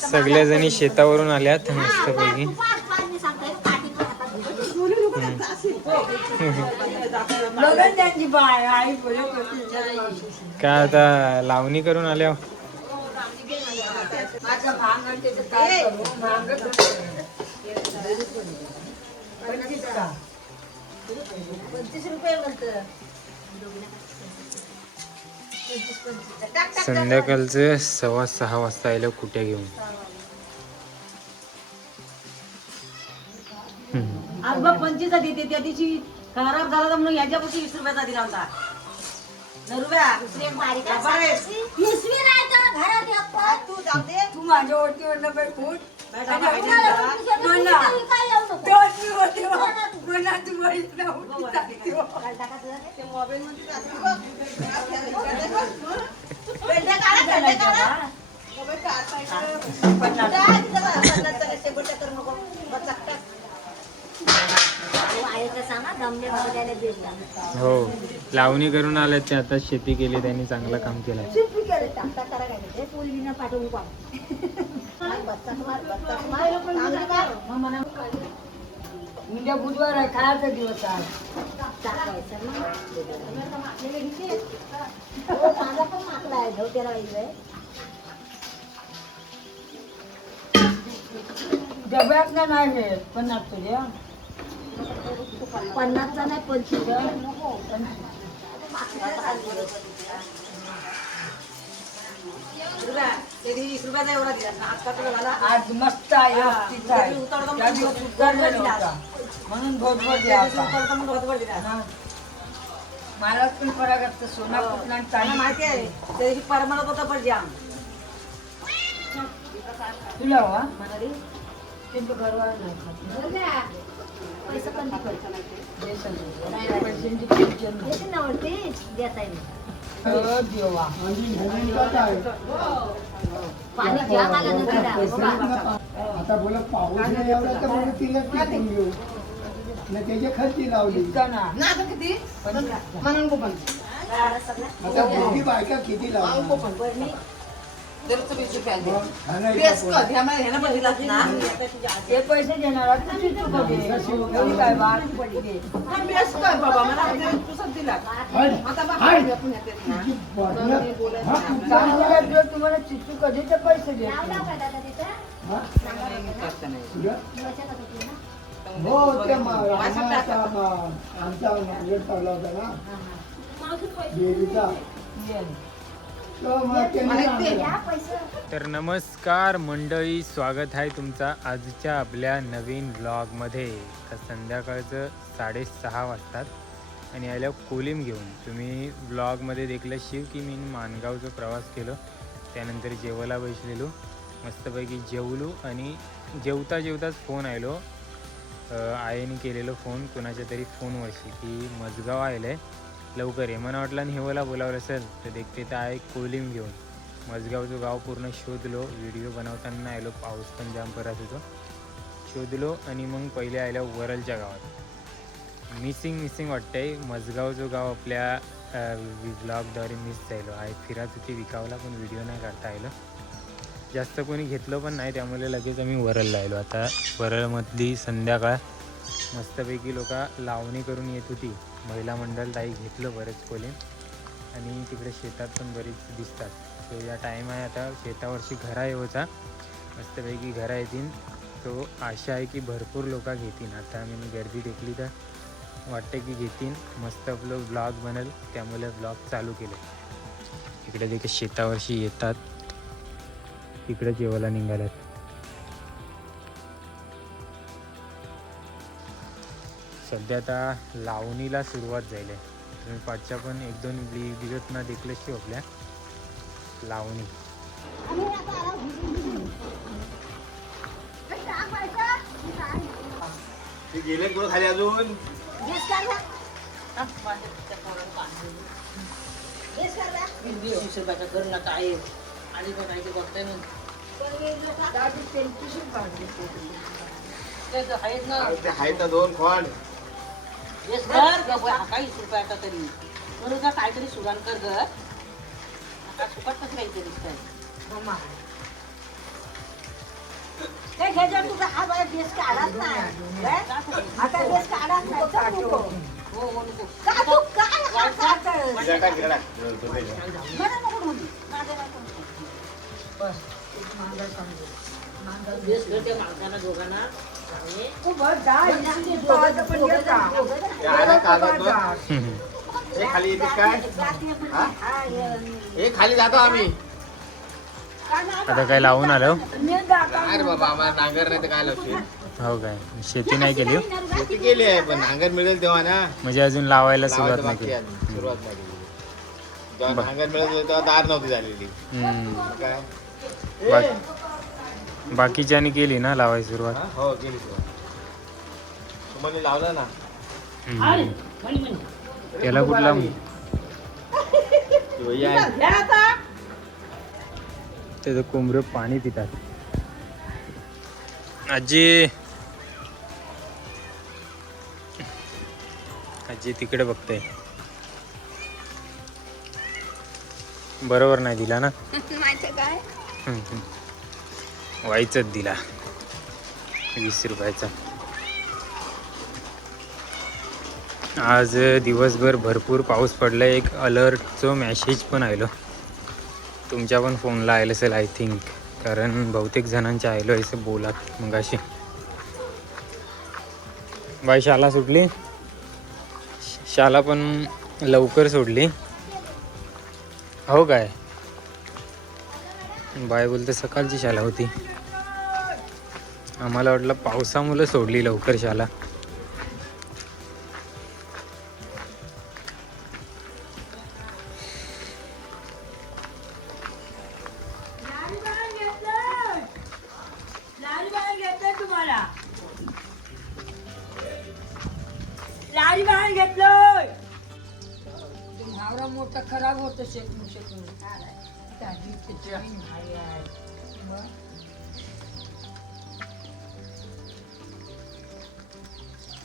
सगळ्या जणी शेतावरून आल्यात मस्तपैकी. काय आता लावणी करून आल्या. संध्याकाळचं 6:15 वाजता आलं कुठे घेऊन. आज बघ 25 देते त्या दिवशी खराब झाला तर म्हणून याच्यापाशी 20 रुपयाचा दिला होता. तू माझ्या ओळखीवरनं बाई फूट हो लावणी करून आल्यात ते. आता शेती केली त्यांनी, चांगलं काम केलं. उद्या बुधवार आहे, खायचा दिवस आहे. डब्यात नाही मिळेल 50 तुझ्या 50चा नाही 25. आज मस्त आहे, व्यवस्थित आहे. त्या दिवशी उतरलेला होता. म्हणून भोजभर द्यायचा. मला पण फरक असतं. सोना कुठला चांगला माहिती आहे त्या दिवशी परमानत होता पण जाम तुला वा म्हणाली त्यांचं घरवाला नाही खात. पैसा पण पैशांची टेन्शन नाही. देवा पाणी घ्या मला नदीला. आता बोला पाऊस नाही एवढा तर बोला तिला टिकून घेऊ ना, त्याच्या खर्ची लावली. इतका ना किती आता मोठी बायका किती लावली. हे पैसे देणार आहेत ना, चिचू कधी एवढी काय बात पडली. तुम्हाला चिचू कधीचे पैसे देत हो ते आमचा नांदेड चालला होता ना देवीचा, तो मग त्यांनी तर नमस्कार मंडळी, स्वागत आहे तुमचा आजच्या आपल्या नवीन ब्लॉगमध्ये. तर संध्याकाळचं 6:30 वाजतात आणि यायला कोलिम घेऊन. तुम्ही ब्लॉगमध्ये देखील शिव की मी माणगावचा प्रवास केलो, त्यानंतर जेवायला बसलेलो, मस्तपैकी जेवलो आणि जेवता जेवताच फोन आलो. आईने केलेलो फोन कुणाच्या तरी फोनवरशी की मजगाव आलं आहे, लवकर आहे. मला वाटलं हेवाला बोलावलं असेल तर देखते तर आहे कोलिम घेऊन. मजगावचं गाव पूर्ण शोधलो, व्हिडिओ बनवताना आलो, पाऊस पण जाम पडत होतो. शोधलो आणि मग पहिले आलो वरलच्या गावात. मिसिंग वाटतंय मजगावचं गाव आपल्या ब्लॉगद्वारे मिस झालो आहे. फिरत होती विकावला पण व्हिडिओ नाही काढता आलो, जास्त कोणी घेतलं पण नाही, त्यामुळे लगेच आम्ही वरलला आलो. आता वरळमधली संध्याकाळ मस्तपैकी लोक लावणी करून येत होती. महिला मंडळ ताई घेतलं बरेच कोलिम आणि तिकडे शेतात पण बरीच दिसतात. सो या टाईम आहे आता शेतावरची घरा येऊचा, मस्तपैकी घरा येतील. तो आशा आहे की भरपूर लोक घेतील. आता मी गर्दी देखली तर वाटते की घेतील. मस्त आपलं ब्लॉग बनेल, त्यामुळे ब्लॉग चालू केले. इकडे देखील शेतावरशी येतात, इकडे जेवायला निघाल्यात. सध्या आता लावणीला सुरुवात झाली आहे. तुम्ही पाठच्या पण 1-2 दिवस ना देखले शिव आपल्या लावणी. गेले कुठं खाली अजून आहेत ना 2 खोंड. काहीतरी सुगान कर ग. फुकटच राहायचं दिसतंय. मम्मा. काय घ्यायचं तुझा हा बाय बेस काढाच नाही. काय? आता बेस काढाच नाही. चल नको. हो हो नको. का तू काय हातात? मला नको म्हणू. माझ्या नको. बस एक मांजर समजू. मांजर बेस करते माणसाला दोघांना. तू बस जा. इथे पाहायचं पण येत का? हे खाली येते काय हे खाली जातो आम्ही आता काय लावून आलो अरे बाबा आम्हाला नांगर नाही तर काय लावशील हो काय शेती नाही केली हो? शेती केली आहे पण नांगर मिळेल तेव्हा ना म्हणजे अजून लावायला सुरुवात लावायचं नाही बाकी केली आहे, सुरुवात नाही केली. जेव्हा नांगर मिळत होतं तेव्हा दार नव्हती झालेली हम्म. मग काय बाकीच्यानी केली ना लावायची सुरुवात हा? हो केली सुरुवात तुम्हाला लावलं ना हम्म. त्याला कुठला ती भैया आहे. त्याचं कोंबडं पाणी पितात आजी आजी तिकडे बघते बरोबर नाही दिला ना काय व्हायचंच दिला 20 रुपयाचा आज दिवसभर भरपूर पाऊस पडला एक अलर्टचं मॅसेज पण आलो तुमच्या पण फोनला आलं असेल आय थिंक कारण बहुतेक जणांच्या आलो असं बोलात मग अशी बाई शाला सुटली शाला पण लवकर सोडली हो काय बाय बोलते सकाळची शाळा होती आम्हाला वाटलं पावसामुळे सोडली लवकर शाळा भावरा मोठा खराब होतं शेकून शेकून जमीन भारी आहे मग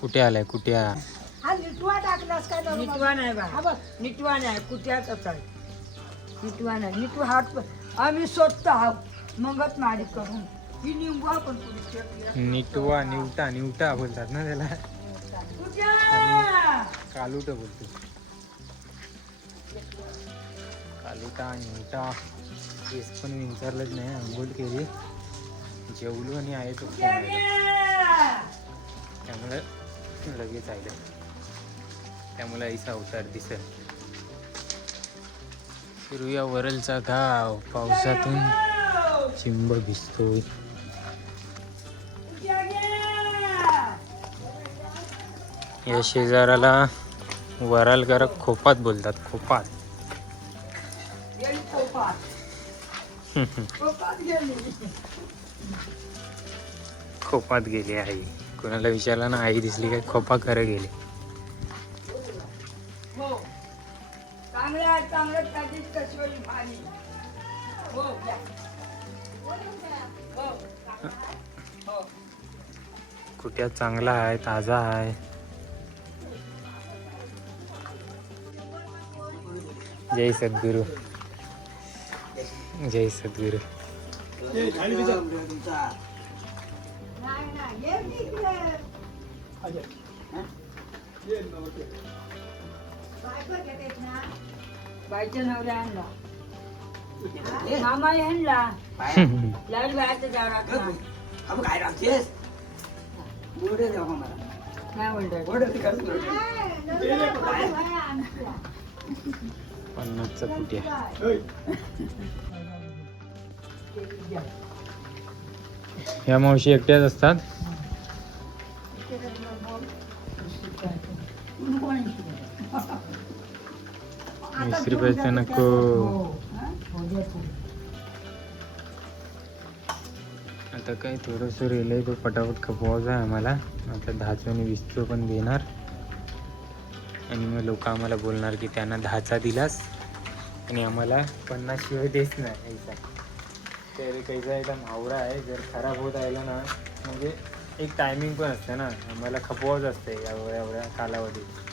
कुठे आलाय कुठे हा निटवा टाकलास काय निटवा नाही बा निटवा नाही कुठ्याच आहे निटवा नाही निटवा हात आम्ही स्वतः आहोत मगच नाडी करून ही निंबू पण निटवा निवटा निवटा बोलतात ना त्याला कुठ्या कालुट बोलतो कालुटा निवटा केस पण विंचारलंच नाही आंघोळ केली जेवलो आणि आहे तो फोन आला. त्यामुळे लगेच आलं त्यामुळे ऐसा अवतार दिसत फिरूया वरलचा गाव पावसातून चिंब भिजतोय या शेजाराला वरालकर खोपात बोलतात खोपात खोपात गेली आई कोणाला विचारलं ना आई दिसली काय खोपा खरं गेले चांगलं चांगलं त्याचीच कशवली भारी हो कुठ्या चांगला आहे ताजा आहे जय सद्गुरु जय सद्गुरु बायच्या नवऱ्या आणला मामा आणला लाल बाहेरचं जावं लागला काय रामचेस बोर्डे द्या मला नाही म्हणतात बोर्डे ते खरंच पन्नासचा कुठे या मावशी एकट्याच असतात 20 रुपयाचा नको आता काही थोडंसं रेलय तो पटापट खपवायचा आहे आम्हाला आता 10चं आणि 20चं पण देणार आणि मग लोक आम्हाला बोलणार की त्यांना 10चा दिलास आणि आम्हाला 50 शिवाय देत नाही ऐसा तर कैसा एकदम हावरा आहे जर खराब होत राहिलं ना म्हणजे एक टायमिंग पण असते ना आम्हाला खपवायचं असते एवढ्या कालावधीत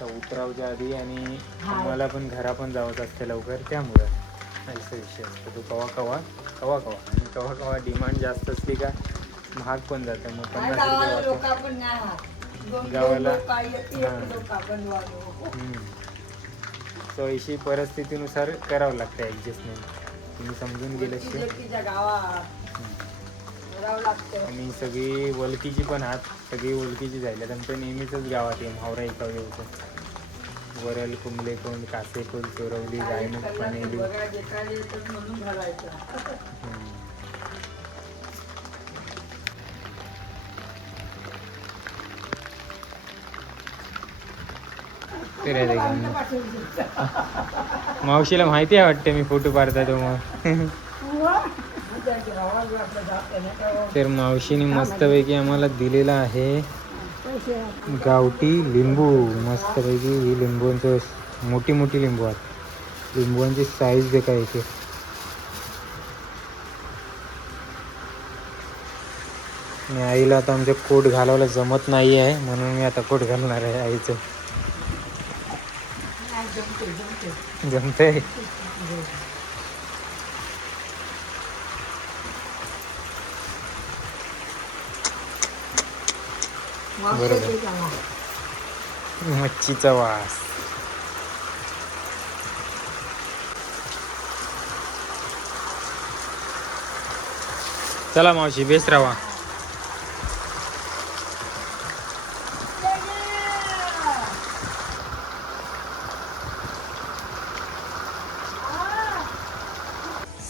तर उतरावच्या आधी आणि आम्हाला पण घरा पण जावंच असतं लवकर, त्यामुळं असा विषय असतो तो. कवा आणि कवा डिमांड जास्त असली का महाग पण जातं, मग 50 गावाला रुपये लोक वाटतं. पण नाही आहात. दोन गावाला- लोक येते, हां. एक लोक आपण वाढवू. सो अशी परिस्थितीनुसार करावं लागतं ॲडजस्टमेंट. तुम्ही समजून गेल्याशिवाय. लेकीच्या गावात करावं लागतं. आणि सगळी ओळखीची पण आहात, सगळी ओळखीची झाली. आमच्या नेहमीच गावात आहे मावरा एका होतं. वरल, कुंबले कोण, कासेकोल, चोरवली, गायमुख, पनेली. बघा देखायला येतं म्हणून घालायचं. मावशीला माहिती आहे वाटतं मी फोटो पाडता तो मग. त्यांच्या गावाला आपलं जातं ना तेव्हा तर मावशीने मस्तपैकी आम्हाला दिलेला आहे गावठी लिंबू. मस्तपैकी ही लिंबूंचं मोठी मोठी लिंबू आहेत. लिंबूंची साईज देखा येते. आणि आईला आता आमच्या कोट घालायला जमत नाही आहे, म्हणून मी आता कोट घालणार आहे आईचं. जमतंय. बरोबर. मच्छीचा वास. चला मावशी बेस्ट राहा.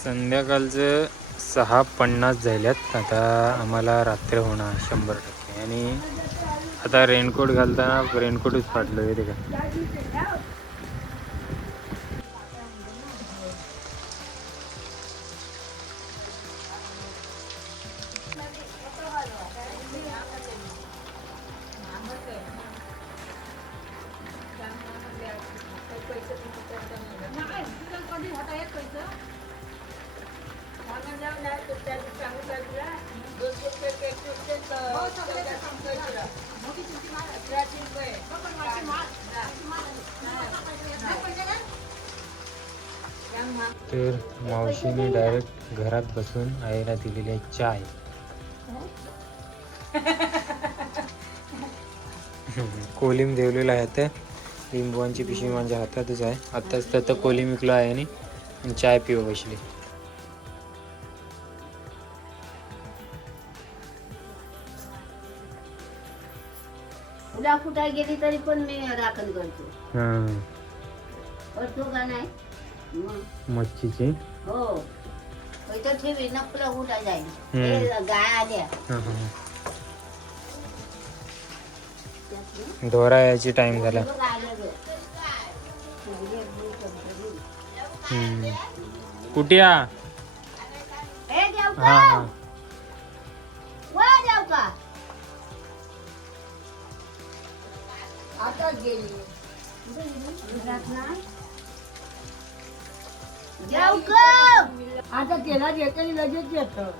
संध्याकाळचं 6:50 झाल्यात. आता आम्हाला रात्र होणार 100%. आणि आता रेनकोट घालताना रेनकोटच फाटलो आहे ते का. तर मावशीने डायरेक्ट घरात बसून आईला दिलेली आहे चाय. कोलिम ठेवलेला आहे आता. लिंबूंची पिशवी माझ्या हातातच आहे. आत्ताच तर कोलिम विकलो आहे आणि चाय पिऊ बसली. तुला कुठे गेली तरी पण मी राखण करतो. हां, करतो का नाही मग? मच्छीची. हो इथं ठेवी नकला कुठं जाईल. हम्म. हे गाय आल्या हां हां. ढोरा यायची टाइम झाला. बघ आलं बघ. कुठ्या. हे देव का? हां हां. वा देव का? आता गेली. देव का? आता केला येतं आणि लगेच येतं.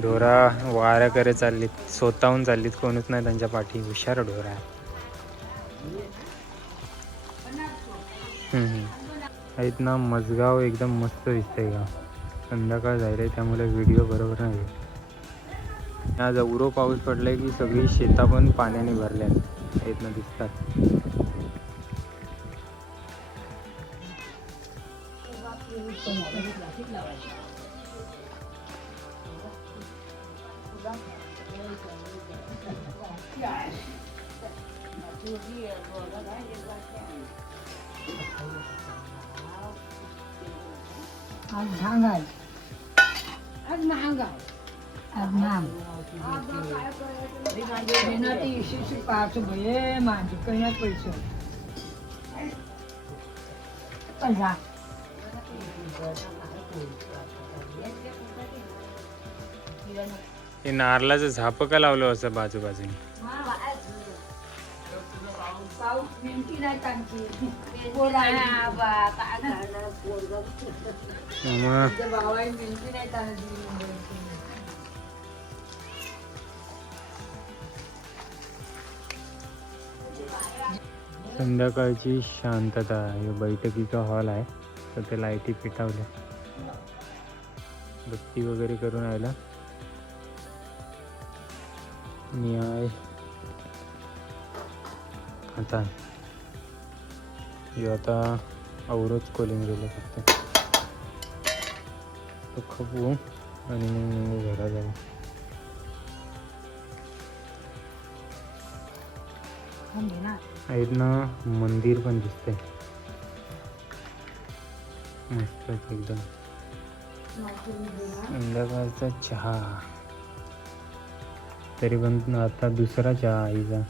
ढोरा वाऱ्या करे चाललीत, स्वतःहून चाललीत, कोणच नाही त्यांच्या पाठी. हुशार ढोरा आहे. आहेत ना. मजगाव एकदम मस्त दिसतंय गाव. संध्याकाळ झाले त्यामुळे व्हिडिओ बरोबर नाही. आज एवढं पाऊस पडलाय की सगळी शेता पण पाण्याने भरल्या आहेत ना, दिसतात. आज महाग आहे. आज महाग आहे. आज महाग. देणार ते 105 भये माझे कळण्यात पैसे. पंधरा. हे नारळाचं झापं का लावलं असं बाजूबाजूने. पाऊस नेमकी नाही त्यांची पोरं आहे. मग तुझ्या भावाई नेमकी नाही त्यांची. संध्याकाळची शांतता. हे बैठकीचा हॉल आहे, तर ते लाईटी पेटवल्या, बत्ती वगैरे करून राहिला. न्याय आता हे आता आवरच कोलिंग गेलं फक्त तो खपवू आणि मग घरा जाऊ. आहेत ना, मंदिर पण दिसतंय मस्त एकदम. संध्याकाळचा चहा तरी पण आता दुसरा चहा आईचा.